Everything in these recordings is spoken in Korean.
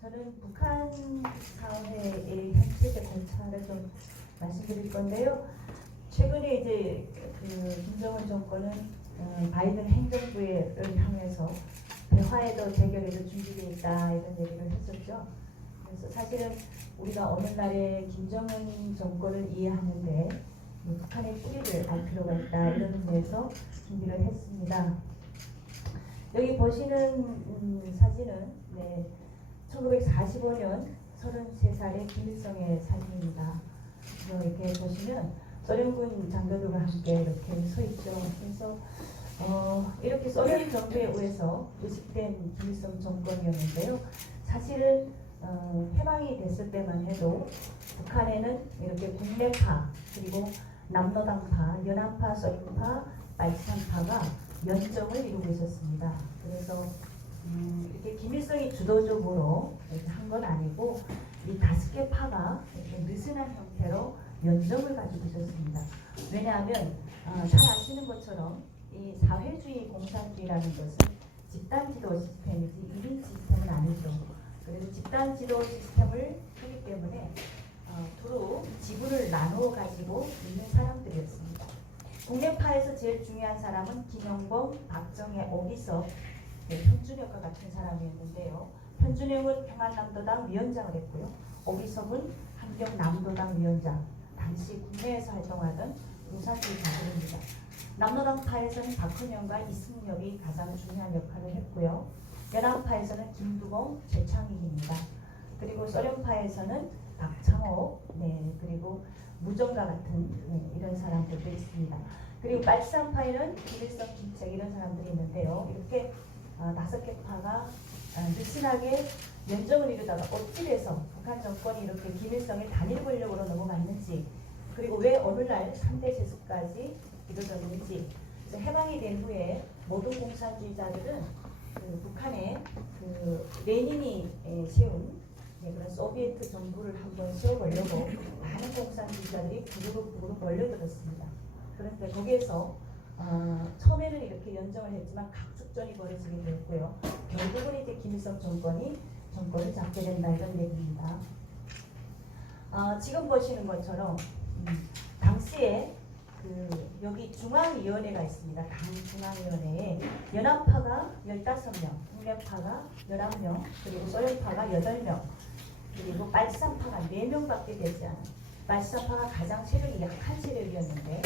저는 북한 사회의 현실의 관찰을 좀 말씀드릴 건데요. 최근에 이제 김정은 정권은 바이든 행정부를 향해서 대화에도 대결에도 준비되어 있다 이런 얘기를 했었죠. 그래서 사실은 우리가 오늘날의 김정은 정권을 이해하는데 북한의 뿌리를 알 필요가 있다 이런 의미에서 준비를 했습니다. 여기 보시는 사진은 1945년 33살의 김일성의 사진입니다. 이렇게 보시면 소련군 장교들과 함께 이렇게 서 있죠. 그래서 이렇게 소련 정부에 의해서 의식된 김일성 정권이었는데요. 사실은 해방이 됐을 때만 해도 북한에는 이렇게 국내파 그리고 남로당파, 연합파, 소련파, 빨치산파가 연정을 이루고 있었습니다. 그래서 이렇게 김일성이 주도적으로 한 건 아니고 이 5개 파가 이렇게 느슨한 형태로 연정을 가지고 있었습니다. 왜냐하면 잘 아시는 것처럼 이 사회주의 공산주의라는 것은 집단 지도 시스템이지 1인 시스템은 아니죠. 그래서 집단 지도 시스템을 하기 때문에 두루 지분을 나누어 가지고 있는 사람들이었습니다. 국내파에서 제일 중요한 사람은 김영봉, 박정혜, 오기석, 현준혁과 같은 사람이었는데요. 현준혁은 평안남도당 위원장을 했고요. 오기석은 한경남도당 위원장, 당시 국내에서 활동하던 공산주의자들입니다. 남로당파에서는 박헌영과 이승엽이 가장 중요한 역할을 했고요. 연합파에서는 김두봉, 최창익입니다. 그리고 소련파에서는 박창호, 그리고 무정가 같은 이런 사람들도 있습니다. 그리고 빨치산파에는 김일성, 김책 이런 사람들이 있는데요. 이렇게 5개 파가 느슨하게 연정을 이루다가 어찌 돼서 북한 정권이 이렇게 김일성의 단일 권력으로 넘어갔는지, 그리고 왜 오늘날 3대 세습까지 이루어졌는지, 그래서 해방이 된 후에 모든 공산주의자들은 북한에 레닌이 세운 그런 소비에트 정부를 한번 세워보려고 많은 공산주의자들이 부르륵 몰려들었습니다. 그런데 거기에서 처음에는 이렇게 연정을 했지만 각축전이 벌어지게 되었고요. 결국은 이제 김일성 정권이 정권을 잡게 된다 이런 얘기입니다. 지금 보시는 것처럼 당시에 여기 중앙위원회가 있습니다. 당 중앙위원회에 연합파가 15명, 국내파가 11명, 그리고 소련파가 8명, 그리고 빨치산파가 4명밖에 되지 않은 빨치산파가 가장 세력이 약한 세력이었는데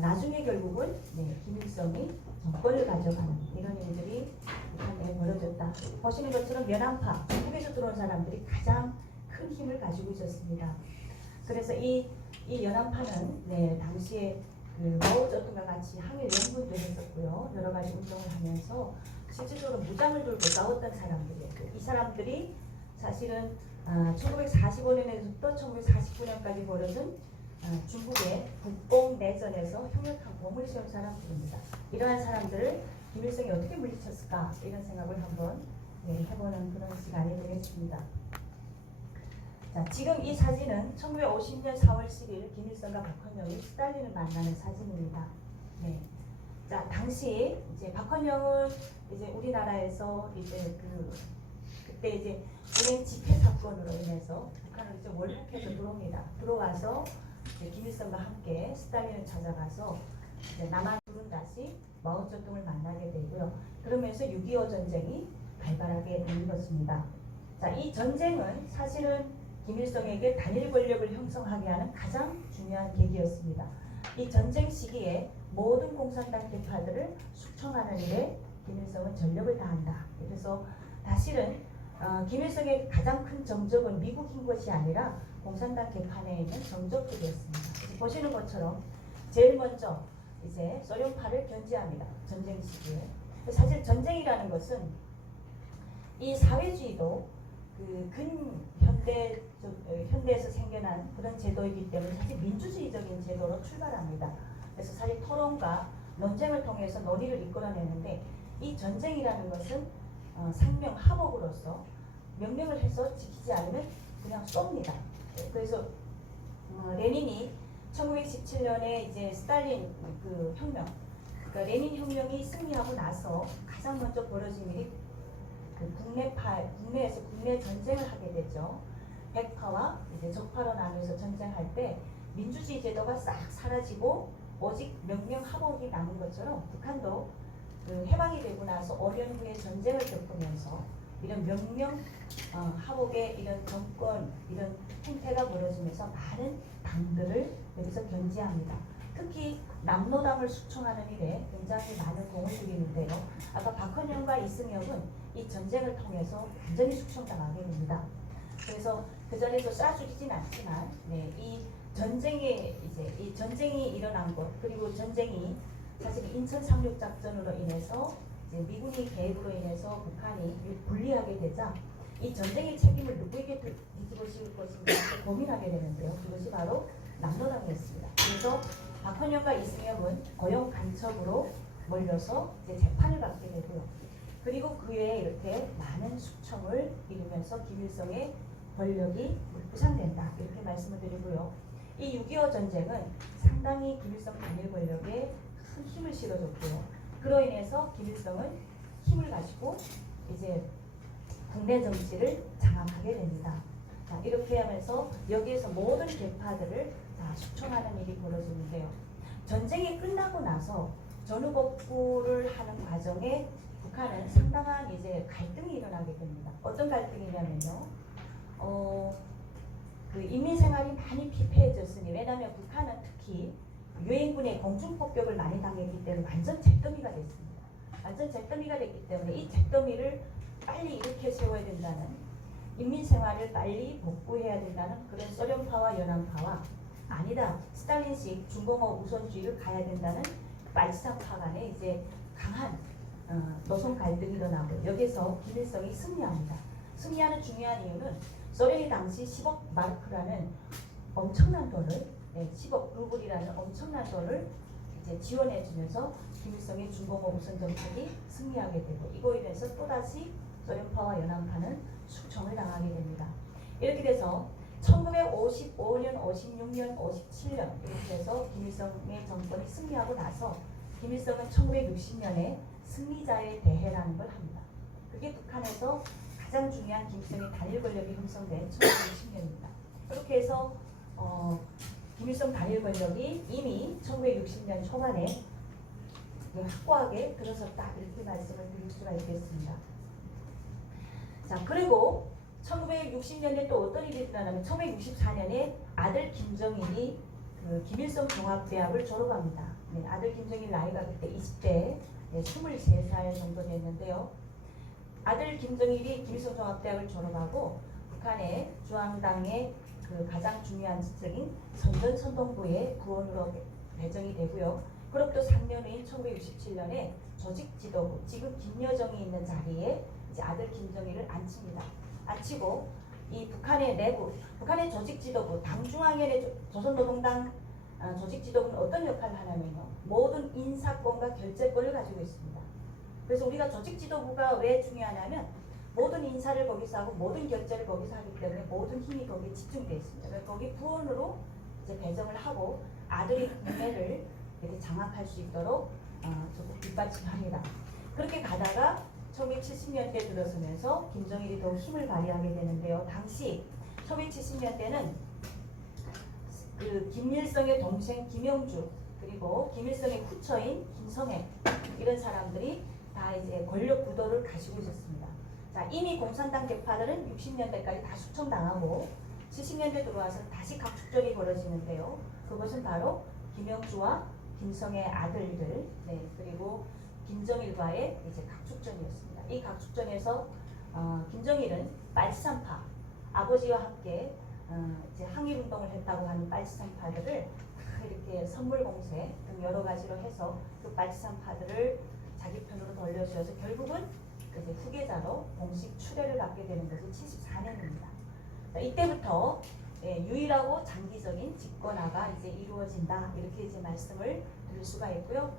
나중에 결국은 김일성이 정권을 가져가는 이런 일들이 북한에 벌어졌다. 보시는 것처럼 연합파, 중국에서 들어온 사람들이 가장 큰 힘을 가지고 있었습니다. 그래서 이 연합파는 당시에 마오쩌둥과 같이 항일 연군도 했었고요. 여러 가지 운동을 하면서 실질적으로 무장을 들고 싸웠던 사람들이었고, 이 사람들이 사실은 1945년에서부터 1949년까지 벌어진 중국의 북공 내전에서 혁명한 공을 세운 사람들입니다. 이러한 사람들을 김일성이 어떻게 물리쳤을까 이런 생각을 한번 해보는 그런 시간이 되겠습니다. 자, 지금 이 사진은 1950년 4월 10일 김일성과 박헌영이 스탈린을 만나는 사진입니다. 자, 당시 이제 박헌영은 이제 우리나라에서 이제 그때 이제 은행 집회 사건으로 인해서 북한을 이제 월북해서 들어옵니다. 들어와서 이제 김일성과 함께 스탈린을 찾아가서 이제 남한 둘은 다시 마오쩌둥을 만나게 되고요. 그러면서 6.25 전쟁이 발발하게 되는 것입니다. 자, 이 전쟁은 사실은 김일성에게 단일 권력을 형성하게 하는 가장 중요한 계기였습니다. 이 전쟁 시기에 모든 공산당 계파들을 숙청하는 일에 김일성은 전력을 다한다. 그래서 사실은 김일성의 가장 큰 정적은 미국인 것이 아니라 공산당 계파 내에 있는 정적들이었습니다. 보시는 것처럼 제일 먼저 이제 소련파를 견제합니다. 전쟁 시기에. 사실 전쟁이라는 것은 이 사회주의도 현대에서 생겨난 그런 제도이기 때문에 사실 민주주의적인 제도로 출발합니다. 그래서 사실 토론과 논쟁을 통해서 논의를 이끌어내는데, 이 전쟁이라는 것은 상명하복으로서 명령을 해서 지키지 않으면 그냥 쏩니다. 그래서 레닌이 1917년에 이제 스탈린 혁명, 그러니까 레닌 혁명이 승리하고 나서 가장 먼저 벌어진 일이 국내에서 국내 전쟁을 하게 되죠. 백파와 이제 적파로 나누어서 전쟁할 때 민주주의 제도가 싹 사라지고 오직 명명하복이 남은 것처럼 북한도 그 해방이 되고 나서 5년 후에 전쟁을 겪으면서 이런 명명하복의 이런 정권 이런 행태가 벌어지면서 많은 당들을 여기서 견제합니다. 특히 남로당을 숙청하는 일에 굉장히 많은 공을 들이는데요. 아까 박헌영과 이승엽은 이 전쟁을 통해서 완전히 숙청당하게 됩니다. 그래서 그 자리에서 쏴죽이진 않지만 이 전쟁이 일어난 것 그리고 전쟁이 사실 인천 상륙 작전으로 인해서 이제 미군이 개입으로 인해서 북한이 불리하게 되자 이 전쟁의 책임을 누구에게 뒤집어 씌울 것인가 고민하게 되는데요. 그것이 바로 남로당이었습니다. 그래서 박헌영과 이승엽은 고용 간첩으로 몰려서 이제 재판을 받게 되고요. 그리고 그에 이렇게 많은 숙청을 이루면서 김일성의 권력이 부상된다 이렇게 말씀을 드리고요. 이 6.25 전쟁은 상당히 김일성 단일 권력에 큰 힘을 실어줬고요. 그로 인해서 김일성은 힘을 가지고 이제 국내 정치를 장악하게 됩니다. 자, 이렇게 하면서 여기에서 모든 계파들을 다 숙청하는 일이 벌어지는데요. 전쟁이 끝나고 나서 전후복구를 하는 과정에 북한은 상당한 이제 갈등이 일어나게 됩니다. 어떤 갈등이냐면요. 그 인민생활이 많이 피폐해졌으니 왜냐하면 북한은 특히 유엔군의 공중폭격을 많이 당했기 때문에 완전 잿더미가 됐습니다. 완전 잿더미가 됐기 때문에 이 잿더미를 빨리 일으켜 세워야 된다는 인민생활을 빨리 복구해야 된다는 그런 소련파와 연안파와 아니다 스탈린식 중공업 우선주의를 가야 된다는 말상파 간에 이제 강한 노선 갈등이 일어나고 여기서 김일성이 승리합니다. 승리하는 중요한 이유는 소련이 당시 10억 마르크라는 엄청난 돈을 10억 루블이라는 엄청난 돈을 이제 지원해주면서 김일성의 중공업 우선 정책이 승리하게 되고 이거에 대해서 또다시 소련파와 연안파는 숙청을 당하게 됩니다. 이렇게 돼서 1955년, 56년, 57년 이렇게 해서 김일성의 정권이 승리하고 나서 김일성은 1960년에 승리자의 대회라는 걸 합니다. 그게 북한에서 가장 중요한 김일성의 단일 권력이 형성된 1960년입니다. 그렇게 해서 김일성 단일 권력이 이미 1960년 초반에 확고하게 들어섰다 이렇게 말씀을 드릴 수가 있겠습니다. 자, 그리고 1960년에 또 어떤 일이 일어나냐면 1964년에 아들 김정일이 그 김일성 종합대학을 졸업합니다. 아들 김정일 나이가 그때 20대 23살 정도 됐는데요. 아들 김정일이 김일성 종합대학을 졸업하고 북한의 중앙당의 그 가장 중요한 직책인 선전선동부의 부원으로 배정이 되고요. 그로부터 3년 후인 1967년에 조직지도부, 지금 김여정이 있는 자리에 이제 아들 김정일을 앉힙니다. 앉히고 이 북한의 내부, 북한의 조직지도부, 당중앙위원회 조선노동당 조직지도부는 어떤 역할을 하냐면요. 모든 인사권과 결재권을 가지고 있습니다. 그래서 우리가 조직지도부가 왜 중요하냐면 모든 인사를 거기서 하고 모든 결재를 거기서 하기 때문에 모든 힘이 거기에 집중되어 있습니다. 그래서 거기 부원으로 이제 배정을 하고 아들이 국내를 이렇게 장악할 수 있도록 뒷받침합니다. 그렇게 가다가 1970년대 들어서면서 김정일이 더욱 힘을 발휘하게 되는데요. 당시 1970년대는 그 김일성의 동생 김영주 그리고 김일성의 후처인 김성애 이런 사람들이 다 이제 권력 구도를 가지고 있었습니다. 자, 이미 공산당 계파들은 60년대까지 다 숙청당하고 70년대 들어와서 다시 각축전이 벌어지는데요. 그것은 바로 김영주와 김성애 아들들 그리고 김정일과의 이제 각축전이었습니다. 이 각축전에서 김정일은 빨치산파 아버지와 함께 이제 항일운동을 했다고 하는 빨치산파들을 다 이렇게 선물공세 등 여러 가지로 해서 그 빨치산파들을 자기 편으로 돌려주어서 결국은 이제 후계자로 공식 추대를 받게 되는 것이 74년입니다. 이때부터 유일하고 장기적인 집권화가 이제 이루어진다 이렇게 이제 말씀을 드릴 수가 있고요.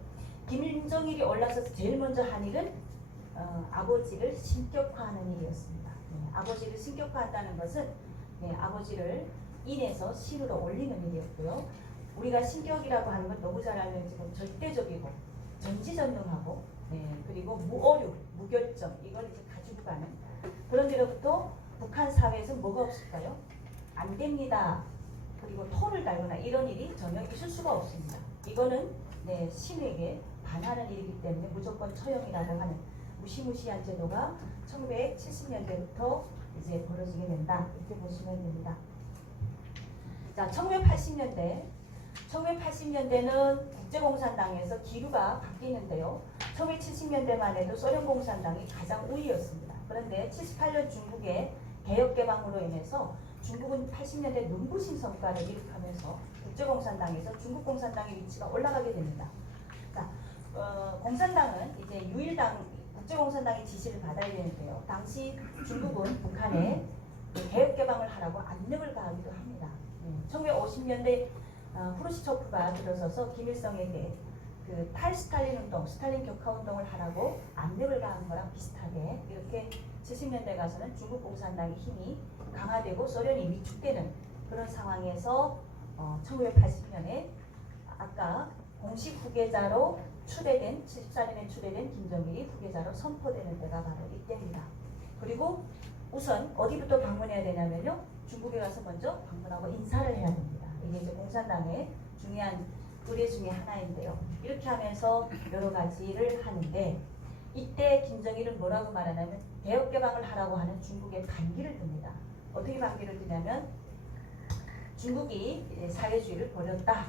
김정일이 올라서서 제일 먼저 한 일은 아버지를 신격화하는 일이었습니다. 아버지를 신격화한다는 것은 아버지를 인에서 신으로 올리는 일이었고요. 우리가 신격이라고 하는 건 너무 잘 알면 지금 절대적이고 전지전능하고 그리고 무오류, 무결점 이걸 이제 가지고 두고 가는 그런 데로부터 북한 사회에서 뭐가 없을까요? 안 됩니다. 그리고 토를 달거나 이런 일이 전혀 있을 수가 없습니다. 이거는 신에게 반하는 일이기 때문에 무조건 처형이라고 하는 무시무시한 제도가 1970년대부터 이제 벌어지게 된다. 이렇게 보시면 됩니다. 자, 1980년대는 국제공산당에서 기류가 바뀌는데요. 1970년대만 해도 소련공산당이 가장 우위였습니다. 그런데 78년 중국의 개혁개방으로 인해서 중국은 80년대 눈부신 성과를 이룩하면서 국제공산당에서 중국공산당의 위치가 올라가게 됩니다. 자, 공산당은 이제 유일당 국제공산당의 지시를 받아야 되는데요. 당시 중국은 북한에 개혁개방을 하라고 압력을 가하기도 합니다. 1950년대 후르시초프가 들어서서 김일성에게 그 탈스탈린 운동, 스탈린 격화 운동을 하라고 압력을 가한 거랑 비슷하게 이렇게 70년대 가서는 중국 공산당의 힘이 강화되고 소련이 위축되는 그런 상황에서 1980년에 아까 공식 후계자로 추대된 74년에 추대된 김정일이 후계자로 선포되는 때가 바로 이때입니다. 그리고 우선 어디부터 방문해야 되냐면요. 중국에 가서 먼저 방문하고 인사를 해야 됩니다. 이게 이제 공산당의 중요한 의례 중에 하나인데요. 이렇게 하면서 여러 가지를 하는데 이때 김정일은 뭐라고 말하냐면 개혁개방을 하라고 하는 중국의 반기를 듭니다. 어떻게 반기를 드냐면 중국이 사회주의를 버렸다.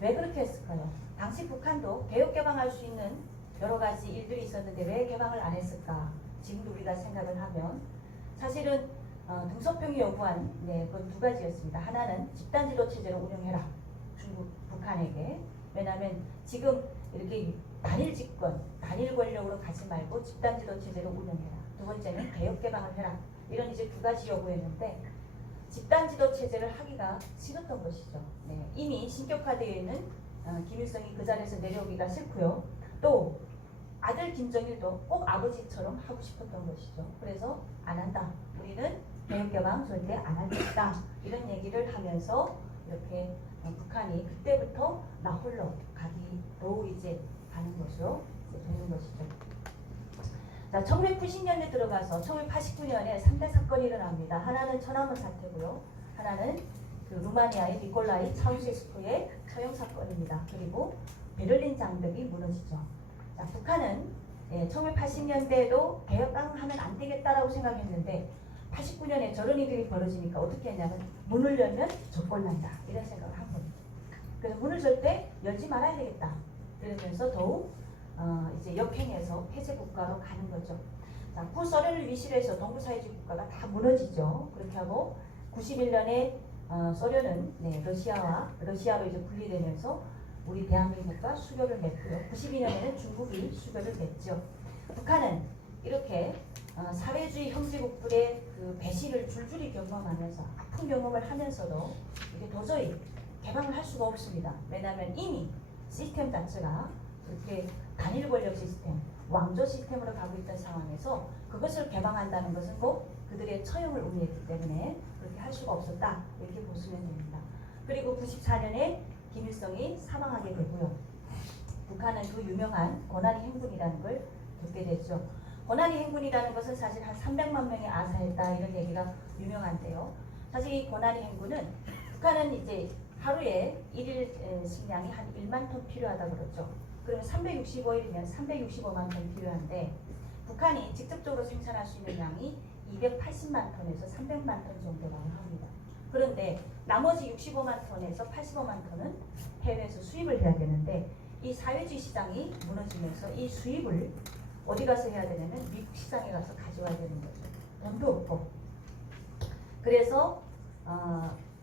왜 그렇게 했을까요? 당시 북한도 개혁개방할 수 있는 여러 가지 일들이 있었는데 왜 개방을 안 했을까? 지금도 우리가 생각을 하면 사실은 등소평이 요구한 그건 두 가지였습니다. 하나는 집단지도 체제를 운영해라. 중국, 북한에게. 왜냐하면 지금 이렇게 단일 집권, 단일 권력으로 가지 말고 집단지도 체제를 운영해라. 두 번째는 개혁개방을 해라. 이런 이제 두 가지 요구였는데 집단지도 체제를 하기가 싫었던 것이죠. 이미 신격화되어 있는 김일성이 그 자리에서 내려오기가 싫고요. 또 아들 김정일도 꼭 아버지처럼 하고 싶었던 것이죠. 그래서 안 한다. 우리는 개혁개방 절대 안 하겠다. 이런 얘기를 하면서 이렇게 북한이 그때부터 나 홀로 가기로 이제 가는 것으로 이제 되는 것이죠. 자, 1990년대 들어가서 1989년에 3대 사건이 일어납니다. 하나는 천안문 사태고요. 하나는 그 루마니아의 니콜라이 차우셰스쿠의 처형 사건입니다. 그리고 베를린 장벽이 무너지죠. 자, 북한은 1980년대에도 개혁하면 안 되겠다라고 생각했는데 89년에 저런 일이 벌어지니까 어떻게 했냐면 문을 열면 적골난다 이런 생각을 한 겁니다. 그래서 문을 절대 열지 말아야 되겠다. 그러면서 더욱 이제 역행해서 폐쇄 국가로 가는 거죠. 자, 구소련을 위시로 해서 동부사회주의 국가가 다 무너지죠. 그렇게 하고 91년에 소련은 러시아로 이제 분리되면서 우리 대한민국과 수교를 맺고요. 92년에는 중국이 수교를 맺죠. 북한은 이렇게 사회주의 형제국들의 그 배신을 줄줄이 경험하면서 아픈 경험을 하면서도 이게 도저히 개방을 할 수가 없습니다. 왜냐하면 이미 시스템 자체가 그렇게 단일 권력 시스템, 왕조 시스템으로 가고 있던 상황에서 그것을 개방한다는 것은 꼭 그들의 처형을 의미했기 때문에 그렇게 할 수가 없었다. 이렇게 보시면 됩니다. 그리고 94년에 김일성이 사망하게 되고요. 북한은 그 유명한 고난의 행군이라는 걸 겪게 됐죠. 고난의 행군이라는 것은 사실 한 300만 명이 아사했다 이런 얘기가 유명한데요. 사실 이 고난의 행군은 북한은 이제 하루에 일일 식량이 한 1만 톤 필요하다 그러죠. 그러면 365일이면 365만 톤 필요한데 북한이 직접적으로 생산할 수 있는 양이 280만 톤에서 300만 톤 정도라고 합니다. 그런데 나머지 65만 톤에서 85만 톤은 해외에서 수입을 해야 되는데 이 사회주의 시장이 무너지면서 이 수입을 어디 가서 해야 되냐면 미국 시장에 가서 가져와야 되는 거죠. 돈도 없고. 그래서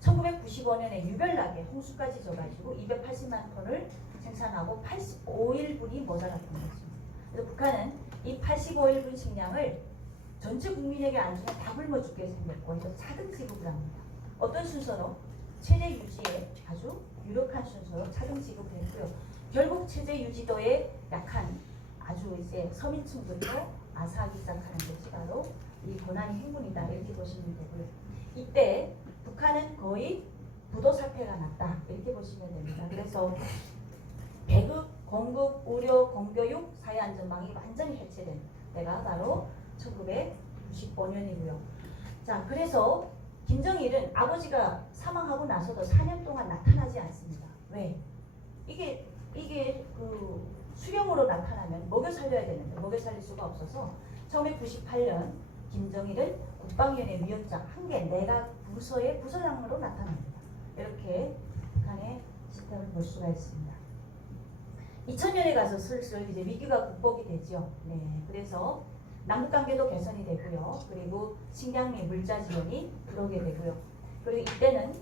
1995년에 유별나게 홍수까지 져가지고 280만 톤을 생산하고 85일분이 모자랐던 거죠. 그래서 북한은 이 85일분 식량을 전체 국민에게 안 주면 다 굶어 죽게 생겼고 그래서 차등 지급을 합니다. 어떤 순서로? 체제 유지에 아주 유력한 순서로 차등 지급을 했고요. 결국 체제 유지도에 약한 아주 이제 서민층부터 아사하기 시작하는 것이 바로 이 고난의 행군이다 이렇게 보시면 되고요. 이때 북한은 거의 부도 사태가 났다 이렇게 보시면 됩니다. 그래서 배급, 공급, 의료, 공교육, 사회안전망이 완전히 해체된 때가 바로 1995년이고요. 자, 그래서 김정일은 아버지가 사망하고 나서도 4년 동안 나타나지 않습니다. 왜? 이게 그 수령으로 나타나면 먹여 살려야 되는데 먹여 살릴 수가 없어서 처음에 98년 김정일은 국방위원회 위원장 한개 내각 부서의 부서장으로 나타납니다. 이렇게 북한의 시스템을 볼 수가 있습니다. 2000년에 가서 슬슬 이제 위기가 극복이 되죠. 네, 그래서 남북 관계도 개선이 되고요. 그리고 식량미 물자 지원이 들어오게 되고요. 그리고 이때는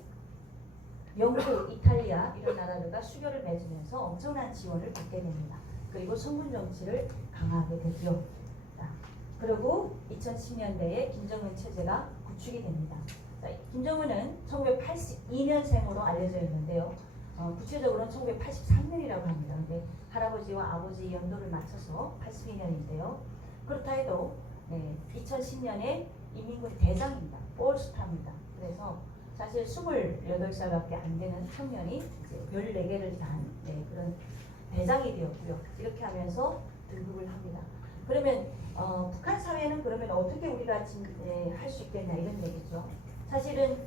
영국, 이탈리아 이런 나라들과 수교를 맺으면서 엄청난 지원을 받게 됩니다. 그리고 성군 정치를 강화하게 되고요. 자, 그리고 2010년대에 김정은 체제가 구축이 됩니다. 자, 김정은은 1982년생으로 알려져 있는데요. 구체적으로는 1983년이라고 합니다. 근데 할아버지와 아버지 연도를 맞춰서 82년인데요. 그렇다 해도 2010년에 인민군 대장입니다. 폴스타입니다. 그래서 사실 28살밖에 안 되는 청년이 이제 14개를 단 그런 대장이 되었고요. 이렇게 하면서 등극을 합니다. 그러면 북한 사회는 그러면 어떻게 우리가 할 수 있겠냐 이런 얘기죠. 사실은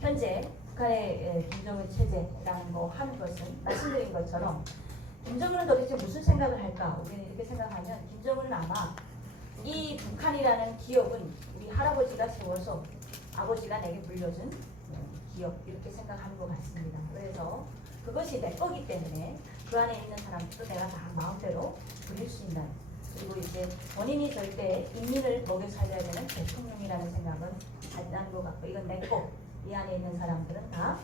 현재 북한의 김정은 체제라는 거 하는 것은 말씀드린 것처럼 김정은은 도대체 무슨 생각을 할까? 우리는 이렇게 생각하면 김정은은 아마 이 북한이라는 기업은 우리 할아버지가 세워서 아버지가 내게 물려준 기업 이렇게 생각하는 것 같습니다. 그래서 그것이 내 거기 때문에 그 안에 있는 사람들도 내가 다 마음대로 부릴 수 있는 그리고 이제 본인이 절대 인민을 먹여 살려야 되는 대통령이라는 생각은 안 나는 것 같고 이건 내 거. 이 안에 있는 사람들은 다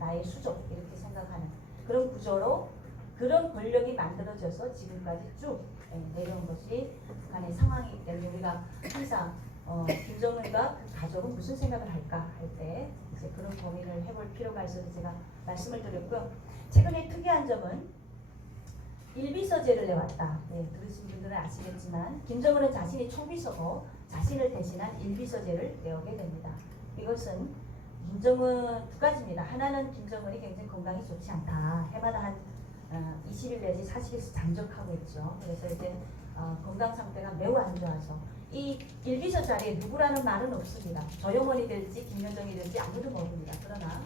나의 수족 이렇게 생각하는 그런 구조로 그런 권력이 만들어져서 지금까지 쭉 내려온 것이 북한의 상황이기 때문에 우리가 항상 김정은과 그 가족은 무슨 생각을 할까 할 때 이제 그런 고민을 해볼 필요가 있어서 제가 말씀을 드렸고요. 최근에 특이한 점은 일비서제를 내왔다. 들으신 분들은 아시겠지만 김정은은 자신이 총비서고 자신을 대신한 일비서제를 내오게 됩니다. 이것은 김정은 두 가지입니다. 하나는 김정은이 굉장히 건강이 좋지 않다. 해마다 한 20일 내지 40일씩 잠적하고 있죠. 그래서 이제 건강 상태가 매우 안 좋아서 이 일비서 자리에 누구라는 말은 없습니다. 조영원이 될지 김여정이 될지 아무도 모릅니다. 그러나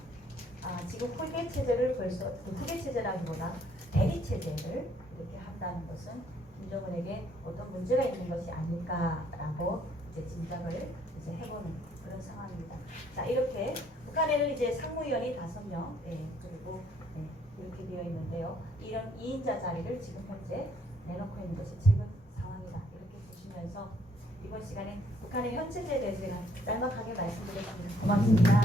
지금 후계 체제를 벌써 후계 체제라기보다 대리 체제를 이렇게 한다는 것은 김정은에게 어떤 문제가 있는 것이 아닐까라고 이제 짐작을 이제 해보는 그런 상황입니다. 자, 이렇게 북한에는 이제 상무위원이 5명, 그리고 이렇게 되어 있는데요. 이런 2인자 자리를 지금 현재 내놓고 있는 것이 지금 상황이다. 이렇게 보시면서 이번 시간에 북한의 현 체제에 대해서 제가 짤막하게 말씀드렸습니다. 고맙습니다.